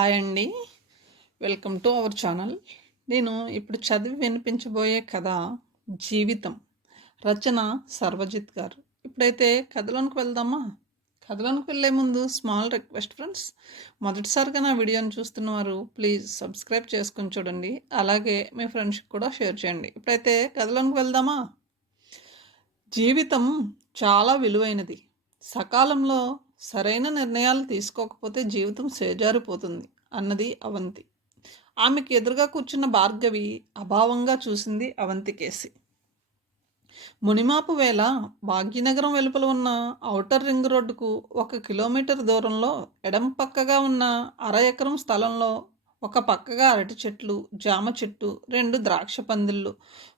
Hi అండి. Welcome to our channel. నేను ఇప్పుడు చదివి వినిపించబోయే కథ జీవితం. రచన సర్వజిత్ గారు. ఇప్పుడైతే కథలోనికి వెళ్దామా? కథలోనికి వెళ్ళే ముందు స్మాల్ రిక్వెస్ట్ ఫ్రెండ్స్ మొదటిసారిగా నా వీడియోని చూస్తున్నవారు ప్లీజ్ సబ్స్క్రైబ్ చేసుకుని చూడండి. అలాగే మీ ఫ్రెండ్స్కి కూడా షేర్ చేయండి. ఇప్పుడైతే కథలోనికి వెళ్దామా? జీవితం చాలా విలువైనది. సకాలంలో సరైన నిర్ణయాలు తీసుకోకపోతే జీవితం సేజారిపోతుంది. అన్నది అవంతి. ఆమెకు ఎదురుగా కూర్చున్న భార్గవి అభావంగా చూసింది అవంతికేసి మునిమాపు వేళ భాగ్యనగరం వెలుపల ఉన్న ఔటర్ రింగ్ రోడ్డుకు ఒక కిలోమీటర్ దూరంలో ఎడం పక్కగా ఉన్న అర ఎకరం స్థలంలో ఒక పక్కగా అరటి చెట్లు జామ చెట్టు రెండు ద్రాక్ష పందిళ్ళు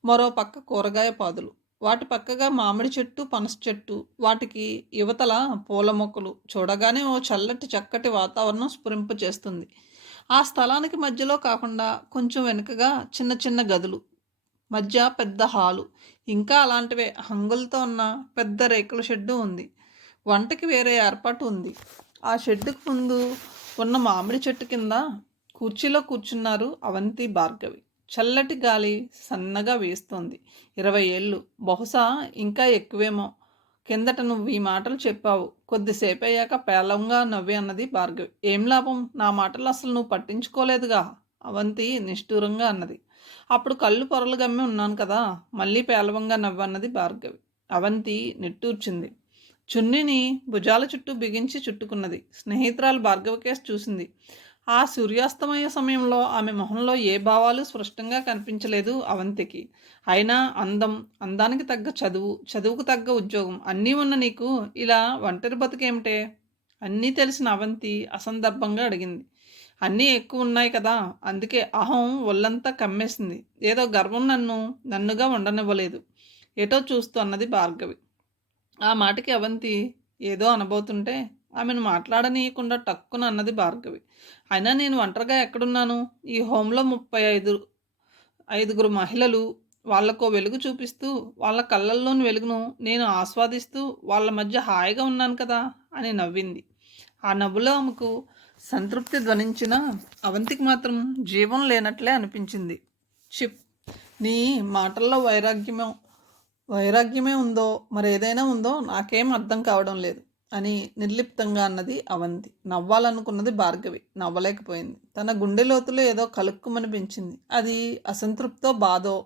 మరో పక్క కూరగాయ పాదులు. వాటి పక్కగా మామిడి చెట్టు పనస చెట్టు వాటికి యువతల పూల మొక్కలు చూడగానే ఓ చల్లటి చక్కటి వాతావరణం స్ఫురింప చేస్తుంది ఆ స్థలానికి మధ్యలో కాకుండా కొంచెం వెనుకగా చిన్న చిన్న గదులు మధ్య పెద్ద హాలు ఇంకా అలాంటివే హంగులతో ఉన్న పెద్ద రేకుల షెడ్డు ఉంది. వంటకి వేరే ఏర్పాటు ఉంది. ఆ షెడ్డుకు ముందు ఉన్న మామిడి చెట్టు కింద కుర్చీలో కూర్చున్నారు అవంతి భార్గవి. చల్లటి గాలి సన్నగా వేస్తోంది. ఇరవై ఏళ్ళు. బహుశా ఇంకా ఎక్కువేమో. కిందట నువ్వు ఈ మాటలు చెప్పావు. కొద్దిసేపు అయ్యాక పేలంగా నవ్వి అన్నది భార్గవి. ఏం లాభం? నా మాటలు అసలు నువ్వు పట్టించుకోలేదుగా? అవంతి నిష్ఠూరంగా అన్నది. అప్పుడు కళ్ళు పొరలు గమ్మి ఉన్నాను కదా? మళ్ళీ పేలవంగా నవ్వన్నది భార్గవి. అవంతి నిట్టూర్చింది. చున్నిని భుజాల చుట్టూ బిగించి చుట్టుకున్నది. స్నేహితురాలు భార్గవ కేసు చూసింది. ఆ సూర్యాస్తమయ సమయంలో ఆమె మొహంలో ఏ భావాలు స్పష్టంగా కనిపించలేదు అవంతికి. అయినా అందం అందానికి తగ్గ చదువు చదువుకు తగ్గ ఉద్యోగం అన్నీ ఉన్న నీకు ఇలా ఒంటరి బతుకేమిటే? అన్నీ తెలిసిన అవంతి అసందర్భంగా అడిగింది. అన్నీ ఎక్కువ ఉన్నాయి కదా అందుకే అహం ఒళ్ళంతా కమ్మేసింది. ఏదో గర్వం నన్ను నన్నుగా ఉండనివ్వలేదు ఏటో చూస్తూ అన్నది భార్గవి. ఆ మాటకి అవంతి ఏదో అనబోతుంటే ఆమెను మాట్లాడనీయకుండా టక్కున అన్నది భార్గవి. అయినా నేను ఒంటరిగా ఎక్కడున్నాను? ఈ హోంలో ముప్పై ఐదు ఐదుగురు మహిళలు వాళ్ళకో వెలుగు చూపిస్తూ వాళ్ళ కళ్ళల్లోని వెలుగును నేను ఆస్వాదిస్తూ వాళ్ళ మధ్య హాయిగా ఉన్నాను కదా అని నవ్వింది. ఆ నవ్వులో ఆమెకు సంతృప్తి ధ్వనించిన అవంతికి మాత్రం జీవం లేనట్లే అనిపించింది. చిప్ నీ మాటల్లో వైరాగ్యమే వైరాగ్యమే ఉందో మరి ఏదైనా ఉందో నాకేం అర్థం కావడం లేదు. అని నిర్లిప్తంగా అన్నది అవంతి. నవ్వాలనుకున్నది భార్గవి. నవ్వలేకపోయింది. తన గుండె లోతులో ఏదో కలుక్కుమనిపించింది అది అసంతృప్తో బాధో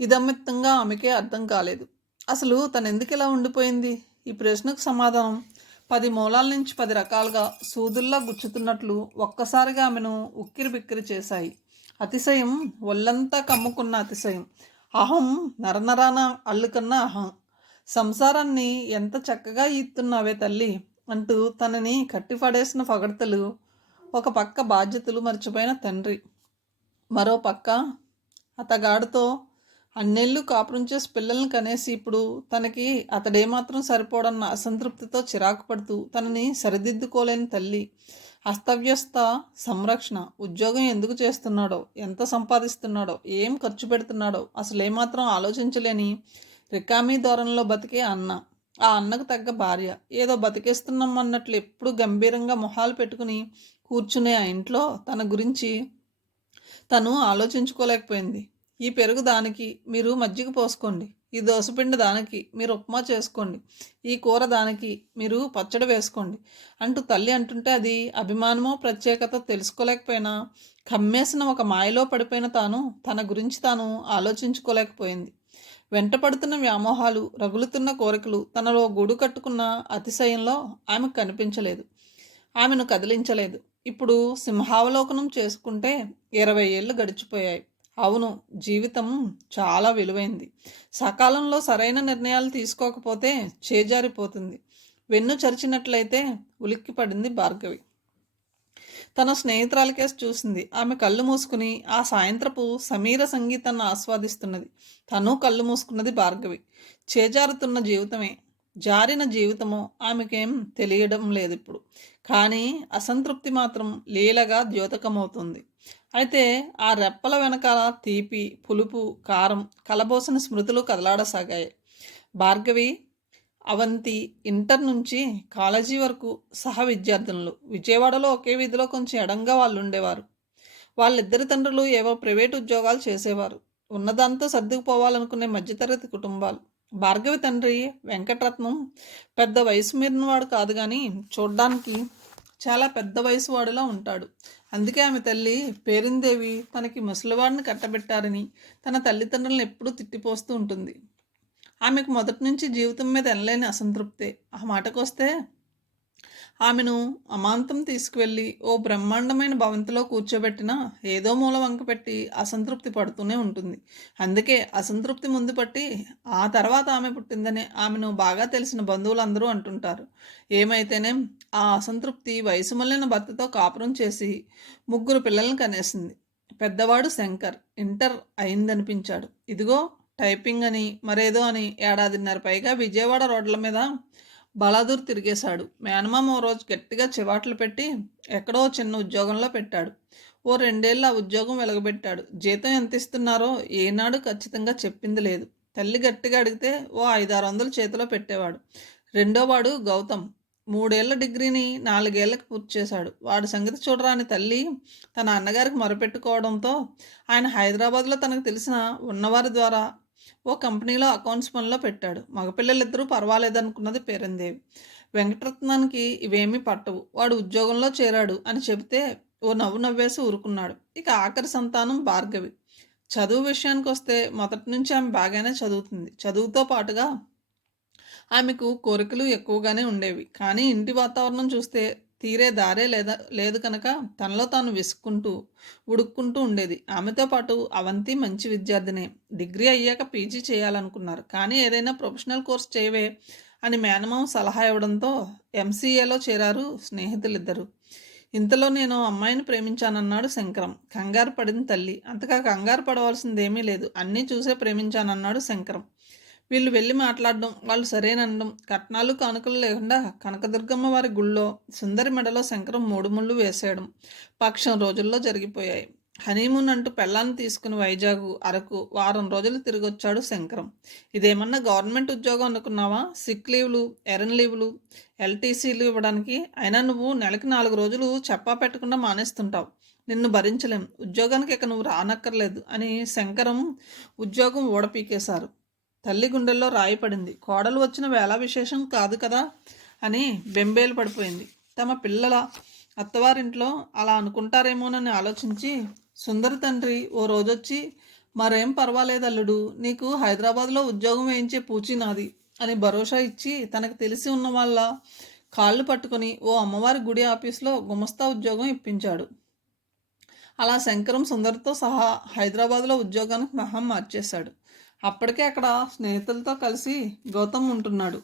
ఇదమిత్తంగా ఆమెకే అర్థం కాలేదు. అసలు తను ఎందుకు ఇలా ఉండిపోయింది? ఈ ప్రశ్నకు సమాధానం? పది మూలాల నుంచి పది రకాలుగా సూదుల్లా గుచ్చుతున్నట్లు ఒక్కసారిగా ఆమెను ఉక్కిరి బిక్కిరి చేశాయి. అతిశయం ఒళ్ళంతా కమ్ముకున్న అతిశయం. అహం నరనరాన అల్లుకన్న అహం. సంసారాన్ని ఎంత చక్కగా ఈత్తున్నావే తల్లి అంటూ తనని కట్టిపడేసిన పగడతలు ఒక పక్క బాధ్యతలు మర్చిపోయిన తండ్రి. మరో పక్క అతగాడితో అన్నేళ్ళు కాపురం చేసి పిల్లల్ని కనేసి ఇప్పుడు తనకి అతడేమాత్రం సరిపోడన్న అసంతృప్తితో చిరాకు పడుతూ తనని సరిదిద్దుకోలేని తల్లి. అస్తవ్యస్త సంరక్షణ. ఉద్యోగం ఎందుకు చేస్తున్నాడో? ఎంత సంపాదిస్తున్నాడో? ఏం ఖర్చు పెడుతున్నాడో? అసలు ఏమాత్రం ఆలోచించలేని రికామీ దూరంలో బతికే అన్న. ఆ అన్నకు తగ్గ భార్య. ఏదో బతికేస్తున్నాం అన్నట్లు ఎప్పుడు గంభీరంగా మొహాలు పెట్టుకుని కూర్చునే ఆ ఇంట్లో తన గురించి తను ఆలోచించుకోలేకపోయింది. ఈ పెరుగు దానికి మీరు మజ్జిగ పోసుకోండి. ఈ దోసపిండి దానికి మీరు ఉప్మా చేసుకోండి. ఈ కూర దానికి మీరు పచ్చడి వేసుకోండి. అంటూ తల్లి అంటుంటే అది అభిమానమో ప్రత్యేకత తెలుసుకోలేకపోయినా కమ్మేసిన ఒక మాయలో పడిపోయిన తాను తన గురించి తాను ఆలోచించుకోలేకపోయింది. వెంటపడుతున్న వ్యామోహాలు రగులుతున్న కోరికలు తనలో గూడు కట్టుకున్న అతిశయంలో ఆమెకు కనిపించలేదు. ఆమెను కదిలించలేదు. ఇప్పుడు సింహావలోకనం చేసుకుంటే ఇరవై ఏళ్ళు గడిచిపోయాయి. అవును జీవితం చాలా విలువైంది. సకాలంలో సరైన నిర్ణయాలు తీసుకోకపోతే చేజారిపోతుంది. వెన్ను చరిచినట్లయితే ఉలిక్కిపడింది భార్గవి. తన స్నేహితురాలకేసి చూసింది. ఆమె కళ్ళు మూసుకుని ఆ సాయంత్రపు సమీర సంగీతాన్ని ఆస్వాదిస్తున్నది. తను కళ్ళు మూసుకున్నది భార్గవి. చేజారుతున్న జీవితమే. జారిన జీవితము ఆమెకేం తెలియడం లేదు ఇప్పుడు. కానీ అసంతృప్తి మాత్రం లీలగా ద్యోతకమవుతుంది. అయితే ఆ రెప్పల వెనకాల తీపి పులుపు కారం కలబోసిన స్మృతులు కదలాడసాగాయి. భార్గవి అవంతి ఇంటర్ నుంచి కాలేజీ వరకు సహ విద్యార్థినులు. విజయవాడలో ఒకే వీధిలో కొంచెం ఎడంగా వాళ్ళు ఉండేవారు వాళ్ళిద్దరి తండ్రులు ఏవో ప్రైవేట్ ఉద్యోగాలు చేసేవారు. ఉన్నదాంతో సర్దుకుపోవాలనుకునే మధ్యతరగతి కుటుంబాలు. భార్గవి తండ్రి వెంకటరత్నం పెద్ద వయసు మీరినవాడు కాదు కానీ చూడ్డానికి చాలా పెద్ద వయసు వాడిలా ఉంటాడు. అందుకే ఆమె తల్లి పేరిందేవి తనకి ముసలివాడిని కట్టబెట్టారని తన తల్లిదండ్రులను ఎప్పుడూ తిట్టిపోస్తూ ఉంటుంది. ఆమెకు మొదటి నుంచి జీవితం మీద ఎనలేని అసంతృప్తే. ఆ మాటకొస్తే ఆమెను అమాంతం తీసుకువెళ్ళి ఓ బ్రహ్మాండమైన భవంతిలో కూర్చోబెట్టిన ఏదో మూల వంక పెట్టి అసంతృప్తి పడుతూనే ఉంటుంది. అందుకే అసంతృప్తి ముందు పట్టి ఆ తర్వాత ఆమె పుట్టిందని ఆమెను బాగా తెలిసిన బంధువులందరూ అంటుంటారు. ఏమైతేనే ఆ అసంతృప్తి వయసు మళ్ళిన భర్తతో కాపురం చేసి ముగ్గురు పిల్లల్ని కనేసింది. పెద్దవాడు శంకర్ ఇంటర్ అయిందనిపించాడు. ఇదిగో టైపింగ్ అని మరేదో అని ఏడాదిన్నర పైగా విజయవాడ రోడ్ల మీద బలాదూర్ తిరిగేశాడు. మేనమామ ఓ రోజు గట్టిగా చివాట్లు పెట్టి ఎక్కడో చిన్న ఉద్యోగంలో పెట్టాడు. ఓ రెండేళ్ళు ఆ ఉద్యోగం వెలగబెట్టాడు. జీతం ఎంత ఇస్తున్నారో ఏనాడు ఖచ్చితంగా చెప్పింది లేదు. తల్లి గట్టిగా అడిగితే ఓ ఐదారు వందలు చేతిలో పెట్టేవాడు. రెండోవాడు గౌతమ్. మూడేళ్ళ డిగ్రీని నాలుగేళ్ళకు పూర్తి చేశాడు. వాడి సంగతి చూడరాని తల్లి తన అన్నగారికి మొరపెట్టుకోవడంతో ఆయన హైదరాబాద్లో తనకు తెలిసిన ఉన్నవారి ద్వారా ఓ కంపెనీలో అకౌంట్స్ పనిలో పెట్టాడు. మగపిల్లలిద్దరూ పర్వాలేదనుకున్నది పేరందేవి. వెంకటరత్నానికి ఇవేమీ పట్టవు. వాడు ఉద్యోగంలో చేరాడు అని చెబితే ఓ నవ్వు నవ్వేసి ఊరుకున్నాడు. ఇక ఆఖరి సంతానం భార్గవి. చదువు విషయానికి వస్తే మొదటి నుంచి ఆమె బాగానే చదువుతుంది. చదువుతో పాటుగా ఆమెకు కోరికలు ఎక్కువగానే ఉండేవి. కానీ ఇంటి వాతావరణం చూస్తే తీరే దారే లేదా లేదు కనుక తనలో తాను విసుక్కుంటూ ఉడుక్కుంటూ ఉండేది. ఆమెతో పాటు అవంతి మంచి విద్యార్థినే. డిగ్రీ అయ్యాక పీజీ చేయాలనుకున్నారు. కానీ ఏదైనా ప్రొఫెషనల్ కోర్స్ చేయవే అని మేనమామ సలహా ఇవ్వడంతో ఎంసీఏలో చేరారు స్నేహితులిద్దరు. ఇంతలో నేను అమ్మాయిని ప్రేమించానన్నాడు శంకరం. కంగారు పడిన తల్లి. అంతగా కంగారు పడవలసిందేమీ లేదు. అన్నీ చూసే ప్రేమించానన్నాడు శంకరం. వీళ్ళు వెళ్ళి మాట్లాడడం వాళ్ళు సరేననడం కట్నాలు కానుకలు లేకుండా కనకదుర్గమ్మ వారి గుళ్ళో సుందరి మెడలో శంకరం మూడు ముళ్ళు వేసేయడం పక్షం రోజుల్లో జరిగిపోయాయి. హనీమూన్ అంటూ పెళ్ళాన్ని తీసుకుని వైజాగ్ అరకు వారం రోజులు తిరిగి వచ్చాడు శంకరం. ఇదేమన్నా గవర్నమెంట్ ఉద్యోగం అనుకున్నావా? సిక్ లీవ్లు ఎరన్ లీవ్లు ఎల్టీసీలు ఇవ్వడానికి? అయినా నువ్వు నెలకి నాలుగు రోజులు చెప్పా పెట్టకుండా మానేస్తుంటావు. నిన్ను భరించలేం. ఉద్యోగానికి ఇక నువ్వు రానక్కర్లేదు అని శంకరం ఉద్యోగం ఓడపీకేశారు తల్లి గుండెల్లో రాయి పడింది. కోడలు వచ్చిన వేళ విశేషం కాదు కదా అని బెంబేలు పడిపోయింది. తమ పిల్లల అత్తవారింట్లో అలా అనుకుంటారేమోనని ఆలోచించి సుందర తండ్రి ఓ రోజొచ్చి మరేం పర్వాలేదు అల్లుడు నీకు హైదరాబాద్లో ఉద్యోగం వేయించే పూచి నాది అని భరోసా ఇచ్చి తనకు తెలిసి ఉన్న వాళ్ళ కాళ్ళు పట్టుకొని ఓ అమ్మవారి గుడి ఆఫీస్లో గుమస్తా ఉద్యోగం ఇప్పించాడు. అలా శంకరం సుందర్తో సహా హైదరాబాద్లో ఉద్యోగానికి మహం మార్చేశాడు. అప్పటికే అక్కడ స్నేహితులతో కలిసి గౌతమ్ ఉంటున్నాడు.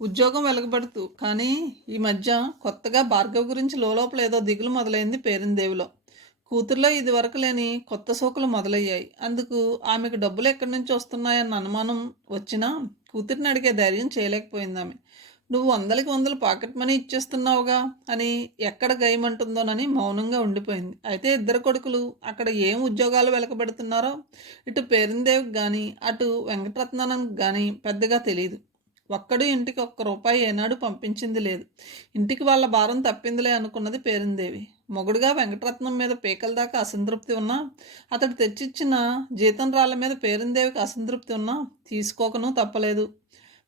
ఉద్యోగం వెలగబడుతూ కానీ ఈ మధ్య కొత్తగా భార్గవ్ గురించి లోపల ఏదో దిగులు మొదలైంది పేరిందేవిలో. కూతుర్లో ఇది వరకు లేని కొత్త సోకులు మొదలయ్యాయి. అందుకు ఆమెకు డబ్బులు ఎక్కడి నుంచి వస్తున్నాయన్న అనుమానం వచ్చినా కూతురిని అడిగే ధైర్యం చేయలేకపోయింది ఆమె. నువ్వు వందలకి వందలు పాకెట్ మనీ ఇచ్చేస్తున్నావుగా అని ఎక్కడ గయమంటుందోనని మౌనంగా ఉండిపోయింది. అయితే ఇద్దరు కొడుకులు అక్కడ ఏం ఉద్యోగాలు వెలకబెడుతున్నారో ఇటు పేరిందేవికి కానీ అటు వెంకటరత్నానికి కానీ పెద్దగా తెలియదు ఒక్కడు ఇంటికి ఒక్క రూపాయి ఏనాడు పంపించింది లేదు. ఇంటికి వాళ్ళ భారం తప్పిందిలే అనుకున్నది పేరిందేవి. మొగుడుగా వెంకటరత్నం మీద పీకల దాకా అసంతృప్తి ఉన్నా అతడు తెచ్చిచ్చిన జీతం రాళ్ళ మీద పేరిందేవికి అసంతృప్తి ఉన్నా తీసుకోకను తప్పలేదు.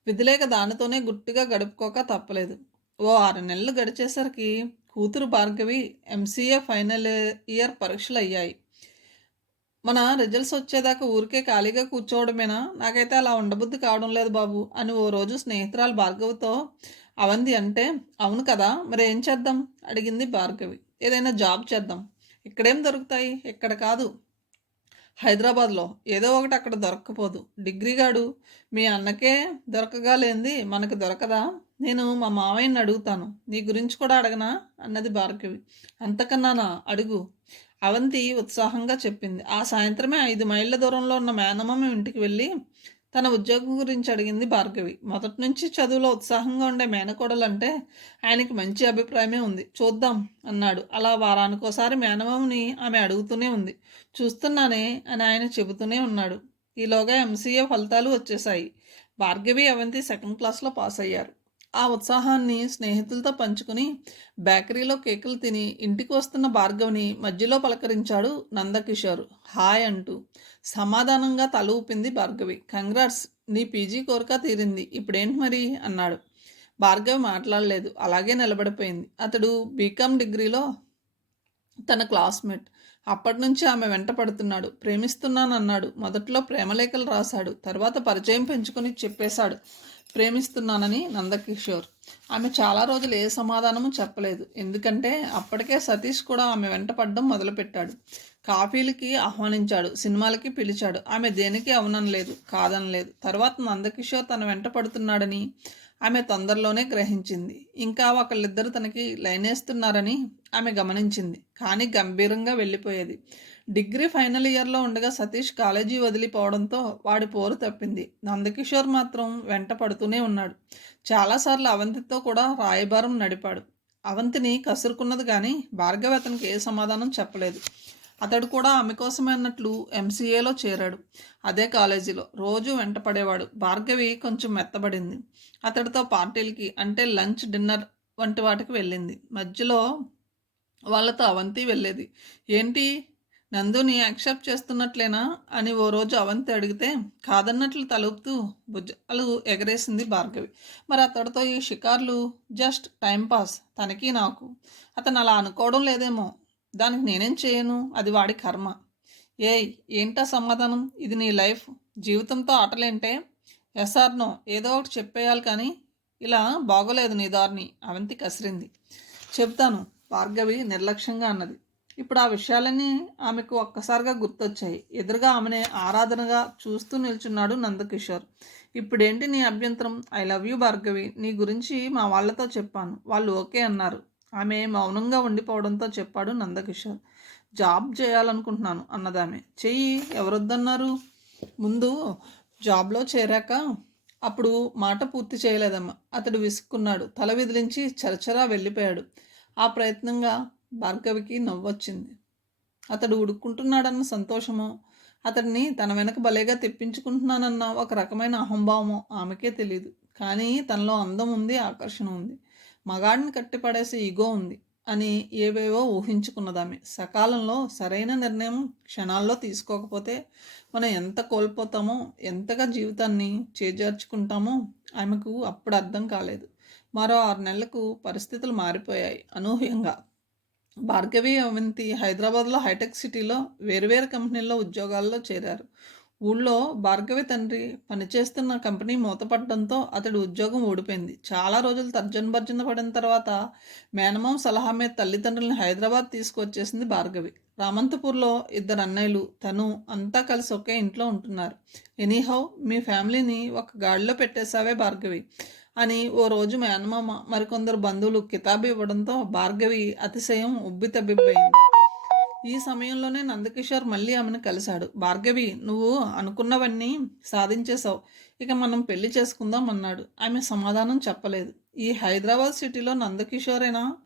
విధిలేక దానితోనే గుట్టుగా గడుపుకోక తప్పలేదు. ఓ ఆరు నెలలు గడిచేసరికి కూతురు భార్గవి ఎంసీఏ ఫైనల్ ఇయర్ పరీక్షలు అయ్యాయి. మన రిజల్ట్స్ వచ్చేదాకా ఊరికే ఖాళీగా కూర్చోవడమేనా? నాకైతే అలా ఉండబుద్ధి కావడం లేదు బాబు అని ఓ రోజు స్నేహితురాలు భార్గవితో అవంది అంటే అవును కదా మరి ఏం చేద్దాం? అడిగింది భార్గవి. ఏదైనా జాబ్ చేద్దాం. ఇక్కడేం దొరుకుతాయి? ఇక్కడ కాదు. హైదరాబాద్లో ఏదో ఒకటి అక్కడ దొరక్కపోదు. డిగ్రీగాడు మీ అన్నకే దొరకగా లేనిది మనకు దొరకదా? నేను మా మావయ్యని అడుగుతాను. నీ గురించి కూడా అడగనా? అన్నది భార్గవి. అంతకన్నానా? అడుగు. అవంతి ఉత్సాహంగా చెప్పింది. ఆ సాయంత్రమే ఐదు మైళ్ళ దూరంలో ఉన్న మేనమ్మ ఇంటికి వెళ్ళి తన ఉద్యోగం గురించి అడిగింది భార్గవి. మొదటి నుంచి చదువులో ఉత్సాహంగా ఉండే మేనకోడలంటే ఆయనకి మంచి అభిప్రాయమే ఉంది. చూద్దాం అన్నాడు. అలా వారానికోసారి మేనమామని ఆమె అడుగుతూనే ఉంది. చూస్తున్నానే అని ఆయన చెబుతూనే ఉన్నాడు. ఈలోగా ఎంసీఏ ఫలితాలు వచ్చేశాయి. భార్గవి అవంతి సెకండ్ క్లాస్లో పాస్ అయ్యారు. ఆ ఉత్సాహాన్ని స్నేహితులతో పంచుకుని బేకరీలో కేకులు తిని ఇంటికి వస్తున్న భార్గవిని మధ్యలో పలకరించాడు నందకిషోర్. హాయ్ అంటూ సమాధానంగా తల ఊపింది భార్గవి. కంగ్రాట్స్ నీ పీజీ కోరిక తీరింది. ఇప్పుడేంటి మరి? అన్నాడు. భార్గవి మాట్లాడలేదు. అలాగే నిలబడిపోయింది. అతడు బీకామ్ డిగ్రీలో తన క్లాస్మేట్. అప్పటి నుంచి ఆమె వెంట పడుతున్నాడు. ప్రేమిస్తున్నానన్నాడు. మొదట్లో ప్రేమలేఖలు రాశాడు. తర్వాత పరిచయం పెంచుకొని చెప్పేశాడు. ప్రేమిస్తున్నానని నందకిషోర్. ఆమె చాలా రోజులు ఏ సమాధానము చెప్పలేదు. ఎందుకంటే అప్పటికే సతీష్ కూడా ఆమె వెంట పడడం మొదలుపెట్టాడు. కాఫీలకి ఆహ్వానించాడు. సినిమాలకి పిలిచాడు. ఆమె దేనికి అవుననలేదు కాదనలేదు. తర్వాత నందకిషోర్ తన వెంట పడుతున్నాడని ఆమె తొందరలోనే గ్రహించింది. ఇంకా ఒకళ్ళిద్దరు తనకి లైనేస్తున్నారని ఆమె గమనించింది. కానీ గంభీరంగా వెళ్ళిపోయేది. డిగ్రీ ఫైనల్ ఇయర్లో ఉండగా సతీష్ కాలేజీ వదిలిపోవడంతో వాడి పోరు తప్పింది. నందకిషోర్ మాత్రం వెంట పడుతూనే ఉన్నాడు. చాలాసార్లు అవంతితో కూడా రాయబారం నడిపాడు. అవంతిని కసురుకున్నది కానీ భార్గవి అతనికి ఏ సమాధానం చెప్పలేదు. అతడు కూడా ఆమె కోసమైనట్లు ఎంసీఏలో చేరాడు. అదే కాలేజీలో. రోజు వెంటపడేవాడు భార్గవి కొంచెం మెత్తబడింది. అతడితో పార్టీలకి అంటే లంచ్ డిన్నర్ వంటి వాటికి వెళ్ళింది. మధ్యలో వాళ్ళతో అవంతి వెళ్ళేది. ఏంటి? నందుని యాక్సెప్ట్ చేస్తున్నట్లేనా? అని ఓ రోజు అవంతి అడిగితే కాదన్నట్లు తలుపుతూ భుజాలు ఎగరేసింది భార్గవి. మరి అతడితో ఈ షికార్లు జస్ట్ టైంపాస్ తనకి నాకు. అతను అలా అనుకోవడం లేదేమో. దానికి నేనేం చేయను? అది వాడి కర్మ. ఏయ్ ఏంటా సమాధానం? ఇది నీ లైఫ్. జీవితంతో ఆటలేంటే? ఎస్ఆర్నో ఏదో ఒకటి చెప్పేయాలి కానీ ఇలా బాగోలేదు నీ దారిని. అవంతి కసిరింది. చెప్తాను. భార్గవి నిర్లక్ష్యంగా అన్నది. ఇప్పుడు ఆ విషయాలన్నీ ఆమెకు ఒక్కసారిగా గుర్తొచ్చాయి. ఎదురుగా ఆమెనే ఆరాధనగా చూస్తూ నిల్చున్నాడు నందకిషోర్. ఇప్పుడేంటి నీ అభ్యంతరం? I love you Bhargavi. నీ గురించి మా వాళ్ళతో చెప్పాను. వాళ్ళు ఓకే అన్నారు. ఆమె మౌనంగా ఉండిపోవడంతో చెప్పాడు నందకిషోర్. జాబ్ చేయాలనుకుంటున్నాను అన్నదామె. చెయ్యి ఎవరొద్దన్నారు? ముందు జాబ్లో చేరాక అప్పుడు మాట పూర్తి చేయలేదమ్మా. అతడు విసుక్కున్నాడు. తల విదిలించి చరచరా వెళ్ళిపోయాడు. ఆ ప్రయత్నంగా భార్గవికి నవ్వొచ్చింది. అతడు ఉడుక్కుంటున్నాడన్న సంతోషమో అతడిని తన వెనక భలేగా తెప్పించుకుంటున్నానన్న ఒక రకమైన అహంభావమో ఆమెకే తెలియదు కానీ తనలో అందం ఉంది ఆకర్షణ ఉంది. మగాడిని కట్టిపడేసే ఈగో ఉంది అని ఏవేవో ఊహించుకున్నదామె. సకాలంలో సరైన నిర్ణయం క్షణాల్లో తీసుకోకపోతే మనం ఎంత కోల్పోతామో ఎంతగా జీవితాన్ని చేజార్చుకుంటామో ఆమెకు అప్పుడు అర్థం కాలేదు. మరో ఆరు నెలలకు పరిస్థితులు మారిపోయాయి అనూహ్యంగా. భార్గవి అవంతి హైదరాబాద్లో హైటెక్ సిటీలో వేరువేరు కంపెనీల్లో ఉద్యోగాల్లో చేరారు. ఊళ్ళో భార్గవి తండ్రి పనిచేస్తున్న కంపెనీ మూతపడడంతో అతడి ఉద్యోగం ఊడిపోయింది. చాలా రోజులు తర్జన భర్జన పడిన తర్వాత మేనమాం సలహా మీద తల్లిదండ్రులను హైదరాబాద్ తీసుకొచ్చేసింది భార్గవి. రామంతపూర్లో ఇద్దరు అన్నయ్యలు తను అంతా కలిసి ఒకే ఇంట్లో ఉంటున్నారు. ఎనీహౌ మీ ఫ్యామిలీని ఒక గాడిలో పెట్టేశావే భార్గవి అని ఓ రోజు మేనమామ మరికొందరు బంధువులు కితాబు ఇవ్వడంతో భార్గవి అతిశయం ఉబ్బితబ్బిబ్బయింది ఈ సమయంలోనే నందకిషోర్ మళ్ళీ ఆమెను కలిశాడు. భార్గవి నువ్వు అనుకున్నవన్నీ సాధించేశావు. ఇక మనం పెళ్ళి చేసుకుందాం అన్నాడు. ఆమె సమాధానం చెప్పలేదు. ఈ హైదరాబాద్ సిటీలో నందకిషోరేనా?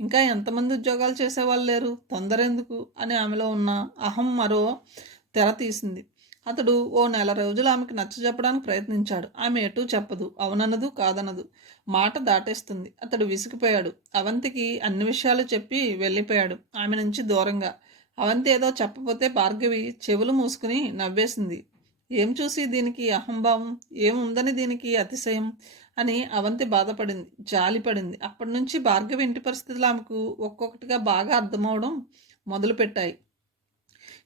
ఇంకా ఎంతమంది ఉద్యోగాలు చేసేవాళ్ళు లేరు? తొందర ఎందుకు అని ఆమెలో ఉన్న అహం మరో తెర తీసింది. అతడు ఓ నెల రోజులు ఆమెకు నచ్చ చెప్పడానికి ప్రయత్నించాడు. ఆమె ఎటూ చెప్పదు. అవుననదు కాదనదు మాట దాటేస్తుంది. అతడు విసిగిపోయాడు. అవంతికి అన్ని విషయాలు చెప్పి వెళ్ళిపోయాడు. ఆమె నుంచి దూరంగా అవంతి ఏదో చెప్పపోతే భార్గవి చెవులు మూసుకుని నవ్వేసింది. ఏం చూసి దీనికి అహంభావం? ఏముందని దీనికి అతిశయం? అని అవంతి బాధపడింది జాలిపడింది. అప్పటి నుంచి భార్గవి ఇంటి పరిస్థితులు ఆమెకు ఒక్కొక్కటిగా బాగా అర్థమవడం మొదలుపెట్టాయి.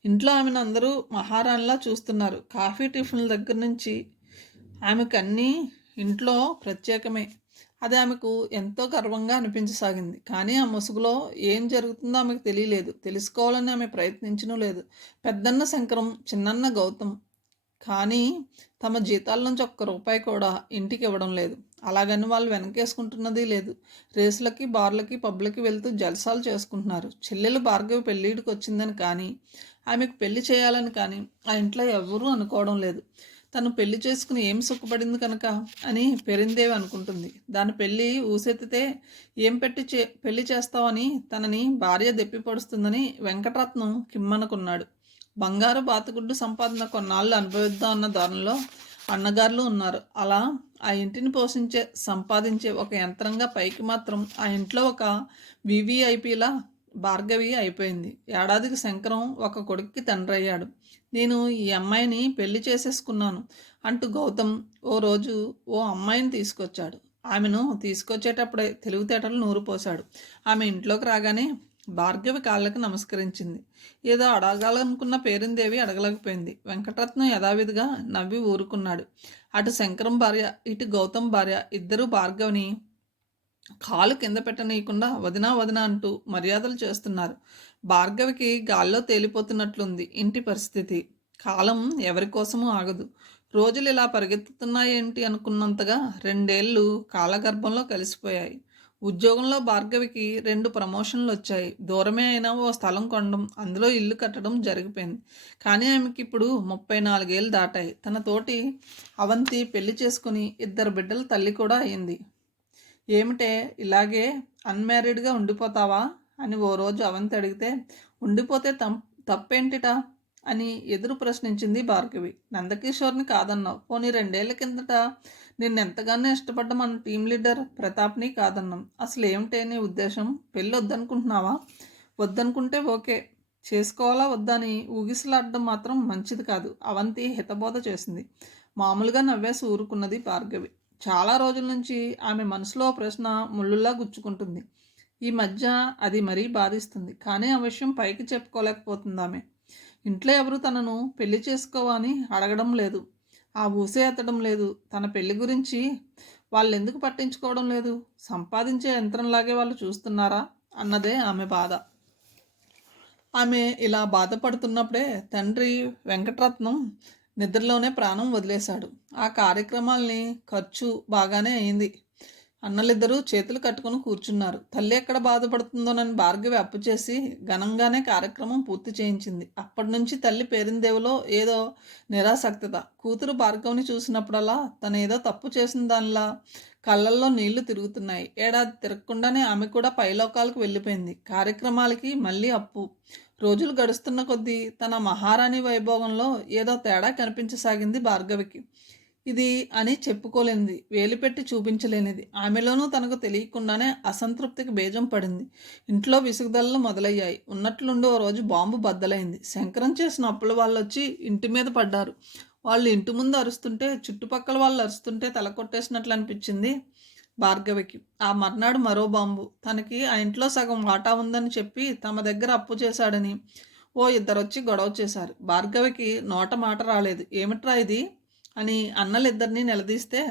ఇంట్లో ఆమెను అందరూ మహారాణిలా చూస్తున్నారు. కాఫీ టిఫిన్ల దగ్గర నుంచి ఆమెకు అన్నీ ఇంట్లో ప్రత్యేకమే. అది ఆమెకు ఎంతో గర్వంగా అనిపించసాగింది. కానీ ఆ ముసుగులో ఏం జరుగుతుందో ఆమెకు తెలియలేదు. తెలుసుకోవాలని ఆమె ప్రయత్నించడం లేదు. పెద్దన్న శంకరం చిన్నన్న గౌతమ్. కానీ తమ జీతాల నుంచి ఒక్క రూపాయి కూడా ఇంటికి ఇవ్వడం లేదు. అలాగని వాళ్ళు వెనకేసుకుంటున్నది లేదు. రేసులకి బార్లకి పబ్లకి వెళ్తూ జలసాలు చేసుకుంటున్నారు. చెల్లెలు భార్గవి పెళ్ళిడికి వచ్చిందని కానీ ఆమెకు పెళ్ళి చేయాలని కానీ ఆ ఇంట్లో ఎవరూ అనుకోవడం లేదు. తను పెళ్ళి చేసుకుని ఏం సుఖపడింది కనుక అని పెరిందేవి అనుకుంటుంది. దాని పెళ్ళి ఊసెత్తితే ఏం పెట్టి చే పెళ్ళి చేస్తావని తనని భార్య దెప్పిపడుస్తుందని వెంకటరత్నం కిమ్మనుకున్నాడు. బంగారు బాతుగుడ్డు సంపాదన కొన్నాళ్ళు అనుభవిద్దాం అన్న దానిలో అన్నగారులు ఉన్నారు. అలా ఆ ఇంటిని పోషించే సంపాదించే ఒక యంత్రంగా పైకి మాత్రం ఆ ఇంట్లో ఒక వివిఐపిలా భార్గవి అయిపోయింది. ఏడాదికి శంకరం ఒక కొడుక్కి తండ్రి అయ్యాడు నేను ఈ అమ్మాయిని పెళ్ళి చేసేసుకున్నాను అంటూ గౌతమ్ ఓ రోజు ఓ అమ్మాయిని తీసుకొచ్చాడు. ఆమెను తీసుకొచ్చేటప్పుడే తెలివితేటలు నూరుపోశాడు. ఆమె ఇంట్లోకి రాగానే భార్గవి కాళ్ళకు నమస్కరించింది. ఏదో అడగాలనుకున్న పేరుందేవి అడగలేకపోయింది. వెంకటరత్నం యథావిధిగా నవ్వి ఊరుకున్నాడు. అటు శంకరం భార్య ఇటు గౌతమ్ భార్య ఇద్దరూ భార్గవిని కాలు కింద పెట్టనీయకుండా వదినా వదినా అంటూ మర్యాదలు చేస్తున్నారు. భార్గవికి గాల్లో తేలిపోతున్నట్లుంది ఇంటి పరిస్థితి. కాలం ఎవరి కోసమూ ఆగదు. రోజులు ఇలా పరిగెత్తుతున్నాయేంటి అనుకున్నంతగా రెండేళ్ళు కాలగర్భంలో కలిసిపోయాయి. ఉద్యోగంలో భార్గవికి రెండు ప్రమోషన్లు వచ్చాయి దూరమే అయినా ఓ స్థలం కొనడం అందులో ఇల్లు కట్టడం జరిగిపోయింది. కానీ ఆమెకి ఇప్పుడు ముప్పై నాలుగేళ్ళు దాటాయి. తన తోటి అవంతి పెళ్ళి చేసుకుని ఇద్దరు బిడ్డల తల్లి కూడా అయింది. ఏమిటే ఇలాగే అన్మ్యారీడ్గా ఉండిపోతావా? అని ఓ రోజు అవంతి అడిగితే ఉండిపోతే తం తప్పేంటిటా? అని ఎదురు ప్రశ్నించింది భార్గవి. నందకిషోర్ని కాదన్నావు. పోనీ రెండేళ్ళ కిందట నిన్నెంతగానో ఇష్టపడ్డ మన టీం లీడర్ ప్రతాప్ని కాదన్నాం. అసలు ఏమిటే నీ ఉద్దేశం? పెళ్ళి వద్దనుకుంటున్నావా వద్దనుకుంటే ఓకే. చేసుకోవాలా వద్దని ఊగిసలాడడం మాత్రం మంచిది కాదు. అవంతి హితబోధ చేసింది. మామూలుగా నవ్వేసి ఊరుకున్నది భార్గవి. చాలా రోజుల నుంచి ఆమె మనసులో ప్రశ్న ముళ్ళులా గుచ్చుకుంటుంది. ఈ మధ్య అది మరీ బాధిస్తుంది. కానీ ఆ విషయం పైకి చెప్పుకోలేకపోతుంది ఆమె ఇంట్లో ఎవరు తనను పెళ్ళి చేసుకోవని అడగడం లేదు. ఆ ఊసే ఎత్తడం లేదు. తన పెళ్ళి గురించి వాళ్ళు ఎందుకు పట్టించుకోవడం లేదు? సంపాదించే యంత్రంలాగే వాళ్ళు చూస్తున్నారా? అన్నదే ఆమె బాధ. ఆమె ఇలా బాధపడుతున్నప్పుడే తండ్రి వెంకటరత్నం నిద్రలోనే ప్రాణం వదిలేశాడు. ఆ కార్యక్రమాల్ని ఖర్చు బాగానే అయింది. అన్నలిద్దరూ చేతులు కట్టుకుని కూర్చున్నారు. తల్లి ఎక్కడ బాధపడుతుందోనని భార్గవి అప్పు చేసి ఘనంగానే కార్యక్రమం పూర్తి చేయించింది. అప్పటి నుంచి తల్లి పేరిందేవులో ఏదో నిరాసక్తత. కూతురు భార్గవిని చూసినప్పుడల్లా తను ఏదో తప్పు చేసిన దానిలా కళ్ళల్లో నీళ్ళు తిరుగుతున్నాయి. ఏడాది తిరగకుండానే ఆమె కూడా పైలోకాలకు వెళ్ళిపోయింది. కార్యక్రమాలకి మళ్ళీ అప్పు. రోజులు గడుస్తున్న కొద్దీ తన మహారాణి వైభోగంలో ఏదో తేడా కనిపించసాగింది భార్గవికి. ఇది అని చెప్పుకోలేనిది వేలిపెట్టి చూపించలేనిది. ఆమెలోనూ తనకు తెలియకుండానే అసంతృప్తికి బేజం పడింది. ఇంట్లో విసుగుదలలు మొదలయ్యాయి. ఉన్నట్లుండి ఓ రోజు బాంబు బద్దలైంది. శంకరం చేసిన అప్పుల వాళ్ళు వచ్చి ఇంటి మీద పడ్డారు. వాళ్ళు ఇంటి ముందు అరుస్తుంటే చుట్టుపక్కల వాళ్ళు అరుస్తుంటే తల కొట్టేసినట్లు అనిపించింది భార్గవికి. ఆ మర్నాడు మరో బాంబు. తనకి ఆ ఇంట్లో సగం వాటా ఉందని చెప్పి తమ దగ్గర అప్పు చేశాడని ఓ ఇద్దరు వచ్చి గొడవ చేశారు. భార్గవికి నోట మాట రాలేదు. ఏమిట్రా ఇది? అని అన్నలిద్దరినీ నిలదీస్తే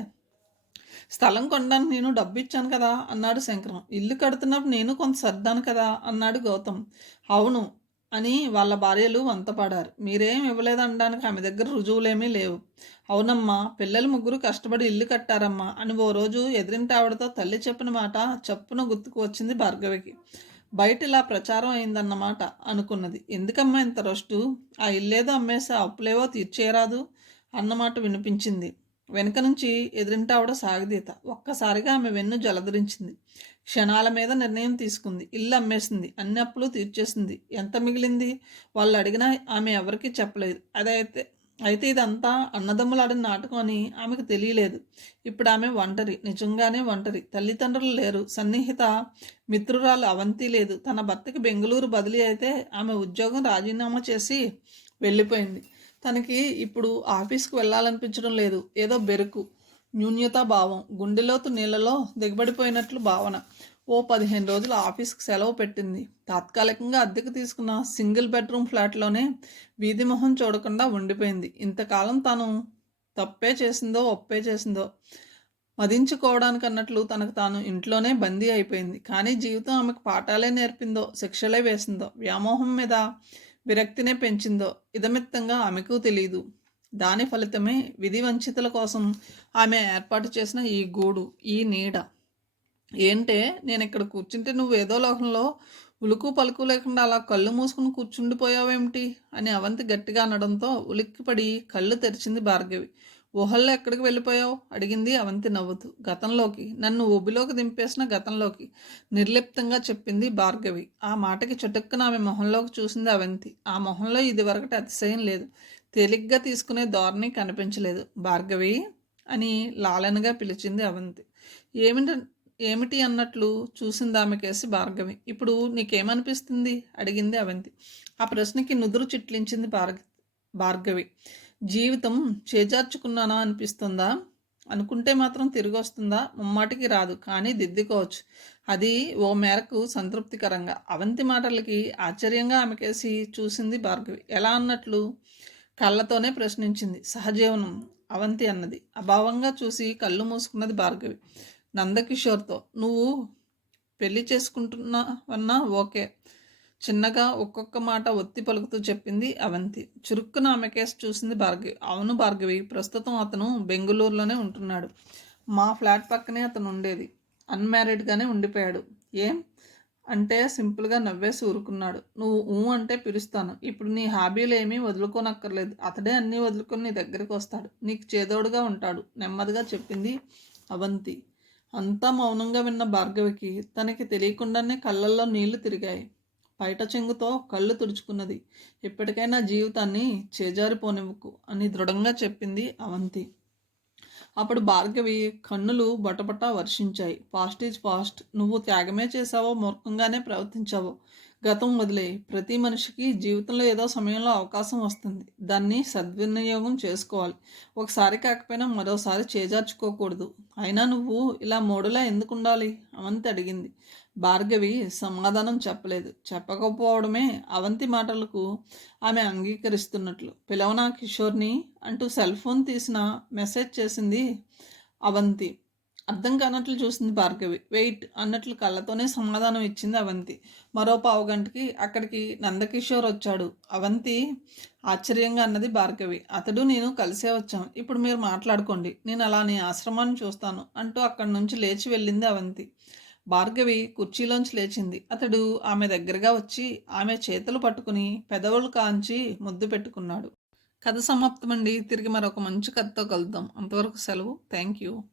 స్థలం కొనడానికి నేను డబ్బు ఇచ్చాను కదా అన్నాడు శంకరం. ఇల్లు కడుతున్నప్పుడు నేను కొంత సర్దాను కదా అన్నాడు గౌతమ్. అవును అని వాళ్ళ భార్యలు వంతపడారు. మీరేం ఇవ్వలేదనడానికి ఆమె దగ్గర రుజువులేమీ లేవు. అవునమ్మా పిల్లలు ముగ్గురు కష్టపడి ఇల్లు కట్టారమ్మా అని ఓ రోజు ఎదిరింటి ఆవిడతో తల్లి చెప్పిన మాట చప్పున గుర్తుకు వచ్చింది భార్గవికి. బయట ఇలా ప్రచారం అయిందన్నమాట అనుకున్నది. ఎందుకమ్మా ఇంత రొస్టు ఆ ఇల్లేదో అమ్మేసి అప్పులేవో తీర్చేయరాదు? అన్నమాట వినిపించింది. వెనుక నుంచి ఎదిరింటావిడ సాగదీత. ఒక్కసారిగా ఆమె వెన్ను జలధరించింది. క్షణాల మీద నిర్ణయం తీసుకుంది. ఇల్లు అమ్మేసింది. అన్ని అప్పులు తీర్చేసింది. ఎంత మిగిలింది? వాళ్ళు అడిగినా ఆమె ఎవరికీ చెప్పలేదు. అదైతే అయితే ఇదంతా అన్నదమ్ములాడిన నాటకం అని ఆమెకు తెలియలేదు. ఇప్పుడు ఆమె ఒంటరి. నిజంగానే ఒంటరి. తల్లిదండ్రులు లేరు. సన్నిహిత మిత్రురాలు అవంతి లేదు. తన భర్తకి బెంగళూరు బదిలీ అయితే ఆమె ఉద్యోగం రాజీనామా చేసి వెళ్ళిపోయింది. తనకి ఇప్పుడు ఆఫీస్కి వెళ్ళాలనిపించడం లేదు. ఏదో బెరుకు న్యూన్యతా భావం గుండెలోతు నీళ్ళలో దిగబడిపోయినట్లు భావన. ఓ పదిహేను రోజులు ఆఫీస్కి సెలవు పెట్టింది. తాత్కాలికంగా అద్దెకు తీసుకున్న సింగిల్ బెడ్రూమ్ ఫ్లాట్లోనే వీధి మొహం చూడకుండా ఉండిపోయింది. ఇంతకాలం తాను తప్పే చేసిందో ఒప్పే చేసిందో మదించుకోవడానికి అన్నట్లు తనకు తాను ఇంట్లోనే బందీ అయిపోయింది. కానీ జీవితం ఆమెకు పాఠాలే నేర్పిందో శిక్షలే వేసిందో వ్యామోహం మీద విరక్తినే పెంచిందో ఇదమిత్తంగా ఆమెకు తెలియదు దాని ఫలితమే విధి వంచితుల కోసం ఆమె ఏర్పాటు చేసిన ఈ గూడు ఈ నీడ. ఏంటే నేను ఇక్కడ కూర్చుంటే నువ్వు ఏదో లోకంలో ఉలుకు పలుకు లేకుండా అలా కళ్ళు మూసుకుని కూర్చుండిపోయావేమిటి? అని అవంతి గట్టిగా అనడంతో ఉలిక్కిపడి కళ్ళు తెరిచింది భార్గవి. ఊహల్లో ఎక్కడికి వెళ్ళిపోయావు? అడిగింది అవంతి నవ్వుతూ. గతంలోకి నన్ను ఊబిలోకి దింపేసిన గతంలోకి నిర్లిప్తంగా చెప్పింది భార్గవి. ఆ మాటకి చుట్టుక్కున ఆమె మొహంలోకి చూసింది అవంతి. ఆ మొహంలో ఇదివరకటి అతిశయం లేదు. తేలిగ్గా తీసుకునే ధోరణి కనిపించలేదు. భార్గవి అని లాలనగా పిలిచింది అవంతి. ఏమిటి ఏమిటి అన్నట్లు చూసింది ఆమెకేసి భార్గవి. ఇప్పుడు నీకేమనిపిస్తుంది? అడిగింది అవంతి. ఆ ప్రశ్నకి నుదురు చిట్లించింది భార్గ భార్గవి. జీవితం చేజార్చుకున్నానా అనిపిస్తుందా? అనుకుంటే మాత్రం తిరిగి వస్తుందా ముమ్మాటికి రాదు కానీ దిద్దుకోవచ్చు. అది ఓ మేరకు సంతృప్తికరంగా. అవంతి మాటలకి ఆశ్చర్యంగా ఆమెకేసి చూసింది భార్గవి. ఎలా అన్నట్లు? కళ్ళతోనే ప్రశ్నించింది. సహజీవనం అవంతి అన్నది. అభావంగా చూసి కళ్ళు మూసుకున్నది భార్గవి. నందకిషోర్తో నువ్వు పెళ్ళి చేసుకుంటున్నావన్నా? ఓకే. చిన్నగా ఒక్కొక్క మాట ఒత్తి పలుకుతూ చెప్పింది అవంతి. చురుక్కున ఆమె కేసు చూసింది భార్గవి. అవును భార్గవి ప్రస్తుతం అతను బెంగళూరులోనే ఉంటున్నాడు. మా ఫ్లాట్ పక్కనే అతను ఉండేది. అన్మ్యారీడ్గానే ఉండిపోయాడు. ఏం? అంటే సింపుల్గా నవ్వేసి ఊరుకున్నాడు నువ్వు ఊ అంటే పిలుస్తాను. ఇప్పుడు నీ హాబీలు ఏమీ వదులుకోనక్కర్లేదు. అతడే అన్నీ వదులుకొని నీ దగ్గరికి వస్తాడు. నీకు చేదోడుగా ఉంటాడు. నెమ్మదిగా చెప్పింది అవంతి. అంతా మౌనంగా విన్న భార్గవికి తనకి తెలియకుండానే కళ్ళల్లో నీళ్ళు తిరిగాయి. పైట చెంగుతో కళ్ళు తుడుచుకున్నది. ఎప్పటికైనా జీవితాన్ని చేజారిపోనివ్వకు అని దృఢంగా చెప్పింది అవంతి. అప్పుడు భార్గవి కన్నులు బటబట వర్షించాయి. పాస్ట్ ఈజ్ పాస్ట్ నువ్వు త్యాగమే చేసావో మూర్ఖంగానే ప్రవర్తించావో. గతం వదిలే ప్రతి మనిషికి జీవితంలో ఏదో సమయంలో అవకాశం వస్తుంది. దాన్ని సద్వినియోగం చేసుకోవాలి. ఒకసారి కాకపోయినా మరోసారి చేజార్చుకోకూడదు. అయినా నువ్వు ఇలా మూడులా ఎందుకు ఉండాలి అవంతి అడిగింది. భార్గవి సమాధానం చెప్పలేదు. చెప్పకపోవడమే అవంతి మాటలకు ఆమె అంగీకరిస్తున్నట్లు. పిలవనా కిషోర్ని? అంటూ సెల్ ఫోన్ తీసిన మెసేజ్ చేసింది అవంతి. అర్థం కానట్లు చూసింది భార్గవి. వెయిట్ అన్నట్లు కళ్ళతోనే సమాధానం ఇచ్చింది అవంతి. మరో పావు గంటకి అక్కడికి నందకిషోర్ వచ్చాడు. అవంతి ఆశ్చర్యంగా అన్నది భార్గవి. అతడు నేను కలిసే వచ్చాం. ఇప్పుడు మీరు మాట్లాడుకోండి. నేను అలా నీ ఆశ్రమాన్ని చూస్తాను అంటూ అక్కడి నుంచి లేచి వెళ్ళింది అవంతి. భార్గవి కుర్చీలోంచి లేచింది. అతడు ఆమె దగ్గరగా వచ్చి ఆమె చేతులు పట్టుకుని పెదవులు కాంచి ముద్దు పెట్టుకున్నాడు. కథ సమాప్తమండి. తిరిగి మరొక మంచి కథతో కలుద్దాం. అంతవరకు సెలవు. Thank you